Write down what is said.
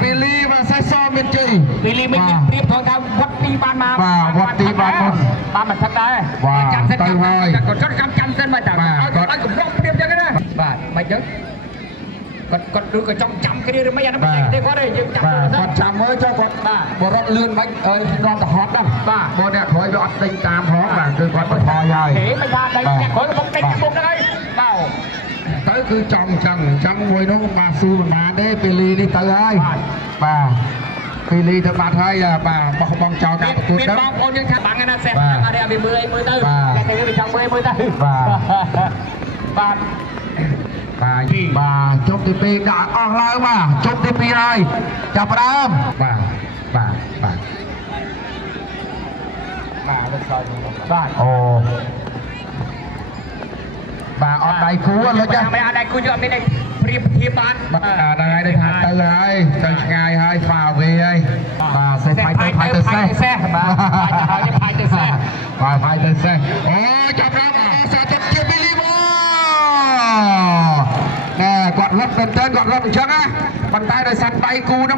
ពីលីមកសេះសមានជ័យ ពីលីមិនមានព្រៀបផងថាវត្តទីបានមក វត្តទីបានមុន បានមកថឹកដែរចាំសិនគាត់ចត់ចាំសិនមកតាឲ្យកំរងព្រៀបចឹងណាបាទមិនចឹងគាត់ឬក៏ចង់ចាំគ្នាឬមិនអានោះមិនទេគាត់ទេយើងចាំគាត់ចាំមើលចុះគាត់បរត់លឿនមិនអើយដល់ទៅហត់ដែរបាទបើអ្នកក្រោយវាអត់ដេញតាមផងបាទគឺគាត់បន្ថយហើយហេមិនថាដេញអ្នកក្រោយក៏ដេញមុខហ្នឹងហើយបាទទៅគឺចង់ចឹងមួយនោះបាទស៊ូមិនបានទេពីលីនេះទៅហើយបាទពីលីទៅបាត់ហើយបាទបោះបង់ចោលការប្រកួតមានបងប្អូនយើងថាបាំងណាសេះអត់ឲ្យមើលអីមើលទៅតែទៅវាចង់មើលទៅបាទបាទជប់ទី2ដាក់អស់ឡើងបាទជប់ទី2ហើយចាប់ផ្ដើមបាទលោកឆ្លើយបាទអូបាទអត់ដៃគូលុចមិនអត់ដៃគូយកអត់មានព្រៀបធៀបបានបាទដល់ហើយថាទៅហើយទៅឆ្ងាយហើយហ្វាវីហើយបាទសេះផៃទៅសេះបាទហើយផៃទៅសេះបាទផៃទៅសេះអូចាប់ឡើងសាទិជាប៊ីលីម៉ូណែគាត់រត់មែនតើគាត់រត់អញ្ចឹងណាប៉ុន្តែដោយសារដៃគូហ្នឹង